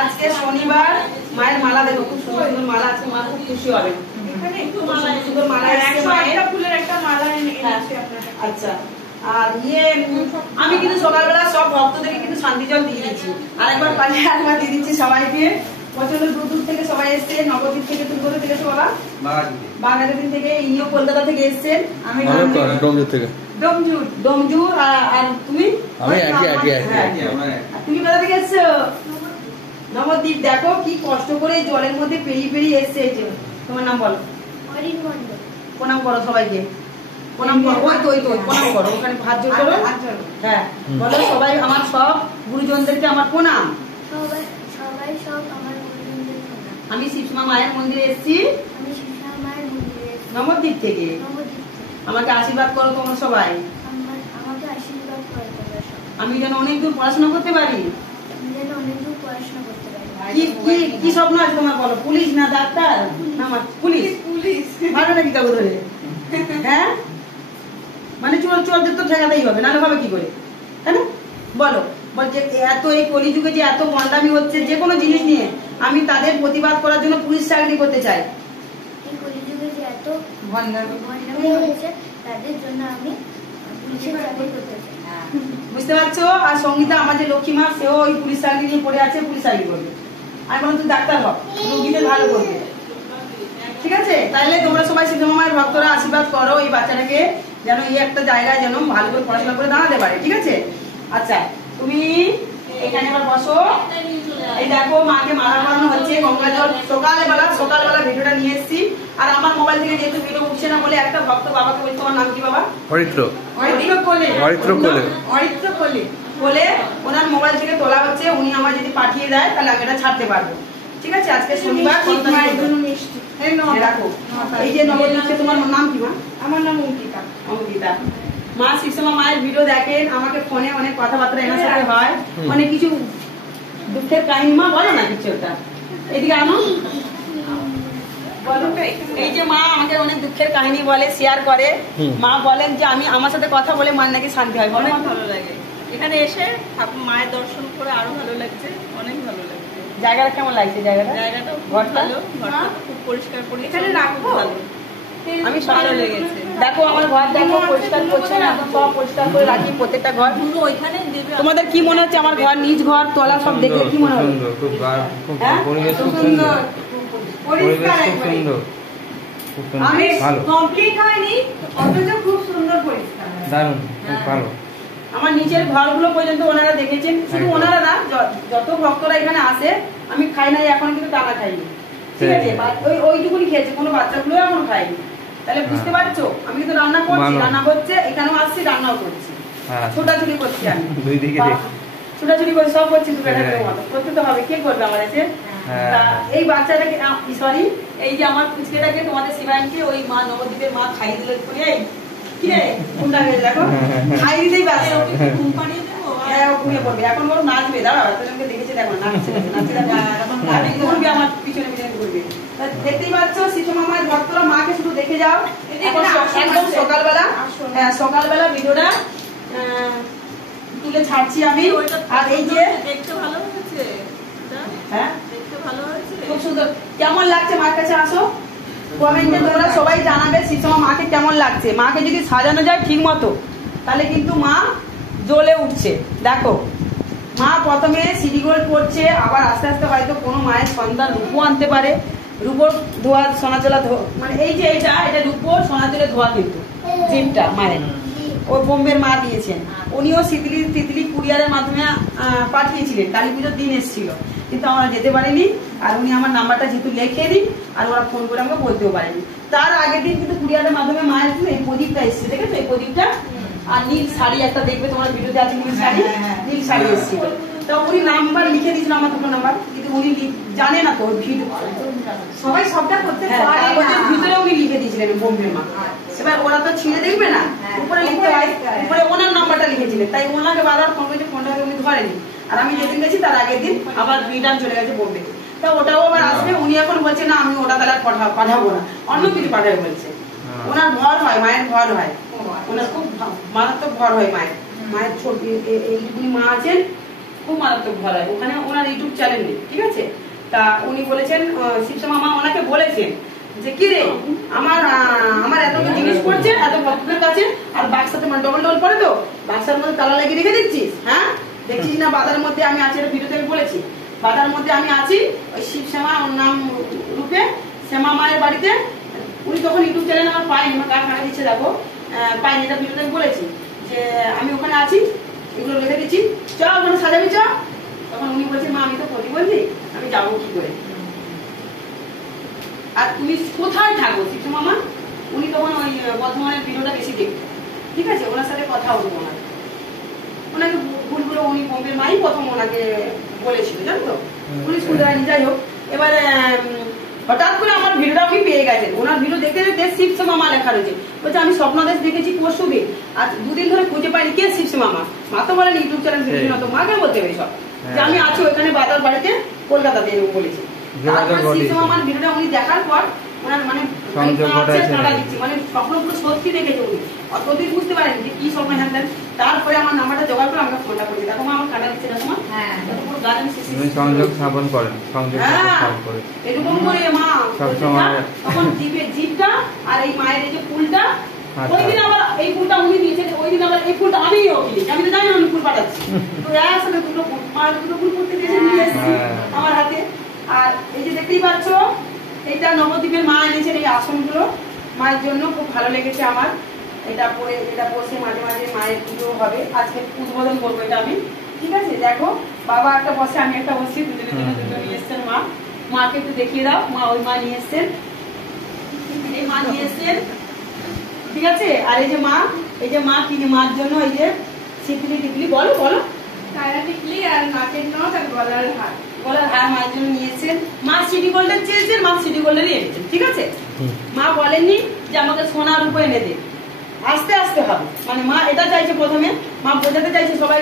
আজকে শনিবার, মায়ের মালা দেখো, খুব সুন্দর সুন্দর মালা আছে, মা খুব খুশি হবে। এখানে একটু মালা, সুন্দর মালা আছে, মায়ের ফুলের একটা মালা এনেছি আপনাদের। আচ্ছা, আর আমি কিন্তু সকালবেলা সব ভক্তদেরকে কিন্তু শান্তি জল দিয়ে দিচ্ছি, আর একবার পাশে আরেকবার দিয়ে দিচ্ছি সবাইকে। প্রচন্ড দূর দূর থেকে সবাই এসছে, নবদ্বীপ থেকে, তুমি কোথা থেকে এসছো বাবা? বাগানের থেকে, ইনিও কলকাতা থেকে এসছেন। আমি ডোমজুর থেকে। ডোমজুর। আর তুমি? আমি তুমি কোথা থেকে এসছো? নবদ্বীপ। দেখো কি কষ্ট করে জলের মধ্যে পেরিয়ে পেরিয়ে এসছে। তোমার নাম বলো। প্রণাম করো সবাইকে, প্রণাম করো। ওই তো প্রণাম করো, ওখানে হাত জোড় করো। হ্যাঁ বলো, সবাই আমার সব গুরুজনদেরকে আমার প্রণাম। আমি শিবসমা মায়ের মন্দিরে এসেছি নবদ্বীপ থেকে। আমাকে আশীর্বাদ করো তোমরা সবাই, আমি যেন অনেক দূর পড়াশোনা করতে পারি। কি স্বপ্ন আছে তোমার বলো? পুলিশ না ডাক্তার? না পুলিশ। ভালো নাকি কাগজ ধরে? হ্যাঁ, মানে চোরদের তো ঠেকাতেই হবে, নাহলে হবে কি করে, তাই না? বলো, বলছে এত এই কলিযুগে যে এত গন্ডামি হচ্ছে যে কোনো জিনিস নিয়ে, আমি তাদের প্রতিবাদ করার জন্য পুলিশ চাকরি করতে চাই। বুঝতে পারছো? আর সঙ্গীতা আমার যে লক্ষ্মী মা, সেও ওই পুলিশ চাকরি নিয়ে পড়ে আছে, পুলিশ চাকরি করবে। আমি বললাম তুই ডাক্তার হ, রোগীদের ভালো করবে। ঠিক আছে, তাহলে তোমরা সবাই শিবসমা মায়ের ভক্তরা আশীর্বাদ করো এই বাচ্চাটাকে, যেন এই একটা জায়গায় যেন ভালো করে পড়াশোনা করে দাঁড়াতে পারে। ঠিক আছে? আচ্ছা, তুমি এখানে এবার বসো। এই দেখো মাকে মালা পরানো হচ্ছে, গঙ্গা জল। সকালবেলা ভিডিওটা নিয়ে এসেছি, আর আমার মোবাইল থেকে যেহেতু ভিডিও উঠছে না বলে একটা ভক্ত বাবাকে বলছে, তোমার নাম কি বাবা? অরিত্র কোলে বলে ওনার মোবাইল থেকে তোলা হচ্ছে, উনি আমার যদি পাঠিয়ে দেয় তাহলে আমি এটা ছাড়তে পারবো। ঠিক আছে? আজকে শনিবার। রাখো এই যে নবদ্বীপে। তোমার নাম কি মা? আমার নাম অঙ্কিতা। মা শিবসমা মায়ের ভিডিও দেখেন, আমাকে ফোনে অনেক কথাবার্তা এনার সাথে হয়, অনেক কিছু দুঃখের কাহিনী। মা বলো না কিছু, ওটা এদিকে আনো। এই যে মা আমাকে অনেক দুঃখের কাহিনী বলে, শেয়ার করে। মা বলেন যে আমি আমার সাথে কথা বলে মার নাকি শান্তি হয়। অনেক ভালো লাগে এখানে এসে মায়ের দর্শন করে, আরো ভালো লাগছে, অনেক ভালো লাগছে। জায়গাটা কেমন লাগছে? জায়গাটা ভালো, খুব পরিষ্কার পরিচ্ছন্ন, রাখবো আমি ভালো লেগেছে। দেখো আমার ঘর দেখো, পরিষ্কার পরিচ্ছন্ন, সব পরিষ্কার করে রাখি প্রত্যেকটা ঘর। ওইখানে তোমাদের কি মনে হচ্ছে আমার ঘর, নিজ ঘর, তলা সব দেখলে কি মনে হয়? আমি কমপ্লিট হয়নি অথচ খুব সুন্দর পরিষ্কার, দারুণ, খুব ভালো। আমার নিচের ঘরগুলো পর্যন্ত ওনারা দেখেছেন, শুধু ওনারা না, যত ভক্তরা এখানে আসে। আমি খাই নাই এখন, কিন্তু টানা খাইনি। ঠিক আছে? ওইটুকুনি খেয়েছে, কোনো বাচ্চাগুলো এখন খাইনি। তাহলে বুঝতে পারছো, আমি কিন্তু রান্না করছি, রান্না হচ্ছে, এখানেও আসছি, রান্নাও করছি, ছোটাছুটি করছি। আমি ছোটাছুটি করে সব করছি, করতে তো হবে, কে করবে আমার কাছে? এই বাচ্চাটাকে, সরি, এই যে আমার পুচকেটাকে, তোমাদের শিবায়নকে ওই মা নবদ্বীপের মা খাই দিলে, কি রে কোনটা দেখো, খাই দিতেই পারছে। এখন বড় নাচবে, দাঁড়াও, এতজনকে দেখেছে, দেখো নাচছে, আমার পিছনে পিছনে ঘুরবে। দেখতেই পাচ্ছ শিবসমা মায়ের ভক্তরা, মাকে শুধু দেখে যাও। একদম সকালবেলা ভিডিওটা তুলে ছাড়ছি আমি। আর এই যে দেখতে ভালো হয়েছে, হ্যাঁ দেখতে ভালো হয়েছে, খুব সুন্দর। কেমন লাগছে? মায়ের কাছে আসো, কমেন্টে তোমরা সবাই জানাবে শিবসমা মাকে কেমন লাগছে। মাকে যদি সাজানো যায় ঠিক মতো, তাহলে কিন্তু মা জ্বলে উঠছে। দেখো মা প্রথমে সিঁড়িগুলো পড়ছে, আবার আস্তে আস্তে হয়তো কোনো মায়ের সন্তান রূপো আনতে পারে। রূপোর ধোয়া, সোনাচলা ধোয়া, মানে এই যে এটা রূপো সোনাচলে ধোয়া, কিন্তু জিপটা মায়ের ও বোম্বের মা দিয়েছেন। উনিও তিতলি কুরিয়ারের মাধ্যমে পাঠিয়েছিলেন, কালী পুজোর দিন এসেছিল, কিন্তু আমরা যেতে পারিনি। আর উনি আমার নাম্বারটা যেহেতু লিখে দিই, আর ওরা ফোন করে আমাকে বলতেও পারেনি। তার আগের দিন কিন্তু কুরিয়ারের মাধ্যমে মায়ের এই প্রদীপটা এসছে, দেখেছো এই প্রদীপটা? আর নীল শাড়ি একটা দেখবে তোমার ভিডিওতে আছে, নীল শাড়ি এসেছিল। তো উনি নাম্বার লিখে দিয়েছিল, আমার দুটো নাম্বার, কিন্তু উনি জানে না তো ভিডিও, সবাই সবটা করতে ভিতরে উনি লিখে দিয়েছিলেন বোম্বের মা। এবার ওরা তো ছিঁড়ে দেখবে না, উপরে লিখতে হয়, উপরে ওনার নাম্বারটা লিখেছিলেন, তাই ওনাকে বারবার ফোন করেছে, ফোনটাকে উনি ধরেনি। আর আমি যেদিন গেছি তার আগের দিন আবার রিটার্ন চলে গেছে বোম্বে। তা ওটাও আবার আসবে, উনি এখন বলছে না আমি ওটা তাহলে পাঠাবো না, অন্য কিছু পাঠাবে বলছে। ওনার ভর হয়, মায়ের ভর হয়, ওনার খুব মারাত্মক ভর হয় মায়ের। ছোট এইটুকুনি মা আছেন, খুব মারাত্মক ভয় হয়। ওখানে ওনার ইউটিউব চ্যানেল নেই, ঠিক আছে। তা উনি বলেছেন, শিবশ্যামা মা ওনাকে বলেছেন যে কি রে আমার এত জিনিস পড়ছে এত ভক্তদের কাছে, আর বাক্সাতে মানে ডবল ডবল পড়ে তো বাক্সার মধ্যে তালা লাগিয়ে রেখে দিচ্ছিস, হ্যাঁ দেখছিস না বাজার মধ্যে আমি আছি, ভিডিওতে আমি বলেছি বাজার মধ্যে আমি আছি ওই শিবশ্যামা ওর নাম রূপে শ্যামা মায়ের বাড়িতে। উনি তখন ইউটিউব চ্যানেল আমার পাইনি, আমার কার খানা দিচ্ছে দেখো, পাইনি, এটা ভিডিওতে আমি বলেছি যে আমি ওখানে আছি, এগুলো রেখে দিচ্ছি, চ ওখানে সাজাবি চ। তখন উনি বলছে মা আমি তো ক্ষতি বলছি, আমি যাবো কি করে, আর তুমি কোথায় থাকো শিবশ্যামা মা। উনি তখন ওই বর্ধমানের ভিডিওটা বেশি দেখতো, ঠিক আছে, ওনার সাথে কথা হতো ওনাকে ভুলগুলো উনি বোম্বের মাই প্রথম ওনাকে বলেছিল, জানো তো, উনি শুনতে পারেনি। যাই হোক, এবারে হঠাৎ করে আমার ভিডিওটা উনি পেয়ে গেছেন, ওনার ভিডিও দেখতে দেখতে শিবশ্যামা মা লেখা রয়েছে, বলছে আমি স্বপ্নদেশ দেখেছি পরশুদিন, আর দুদিন ধরে খুঁজে পাইনি কে শিবশ্যামা মা। মা তো বলেন ইউটিউব চ্যানেল ভিডিও না, তো মাকে বলতে হবে সব যে আমি আছি ওইখানে বাজার বাড়িতে কলকাতাতে বলেছি। শিবশ্যামা মার ভিডিওটা উনি দেখার পর ওনার মানে স্বপ্নগুলো সত্যি দেখেছে উনি, অতদিন বুঝতে পারেন যে কি স্বপ্ন জানতেন। তারপরে আমার নাম্বারটা জোগাড় করে আমাকে ফোনটা করেছি, দেখো মা আমার কাটা দিচ্ছে না তোমার, এরকম করে মা তখন জিপটা আর এই মায়ের এই যে ফুলটা, ওই দিন আবার এই ফুলটা উনি দিয়েছেন, ওই দিন আবার এই ফুলটা আমি আমি তো জানি না উনি ফুল পাঠাচ্ছি, তো একসাথে দুটো ফুল মার দুটো ফুল করতে দিয়েছেন নিয়ে এসেছি আমার হাতে। আর এই যে দেখতেই পাচ্ছ এটা নবদ্বীপের মা এনেছেন এই আসনগুলো মায়ের জন্য, খুব ভালো লেগেছে আমার। এটা পরে এটা বসে মাঝে মাঝে মায়ের পুজো হবে, আজকে উদ্বোধন করবো এটা আমি, ঠিক আছে। দেখো বাবা একটা বসে আমি একটা বসি, দুজনের জন্য দুটো নিয়ে এসছেন মা, মাকে একটু দেখিয়ে দাও, মা ওই মা নিয়ে এসছেন, এই মা নিয়ে এসছেন, ঠিক আছে। আর এই যে মা কিনে মার জন্য এই যে টিকলি টিকলি বলো বলো কায়রা টিকলি আর নাকের নথ আর গলার হার মায়ের জন্য নিয়েছেন। মা সিটি গোল্ডের চেয়েছেন, মা সিটি গোল্ডেরই এনেছেন, ঠিক আছে। মা বলেননি যে আমাকে সোনার উপর এনে দে, আস্তে আস্তে হবে, মানে মা এটা চাইছে প্রথমে, মা বোঝাতে চাইছে সবাই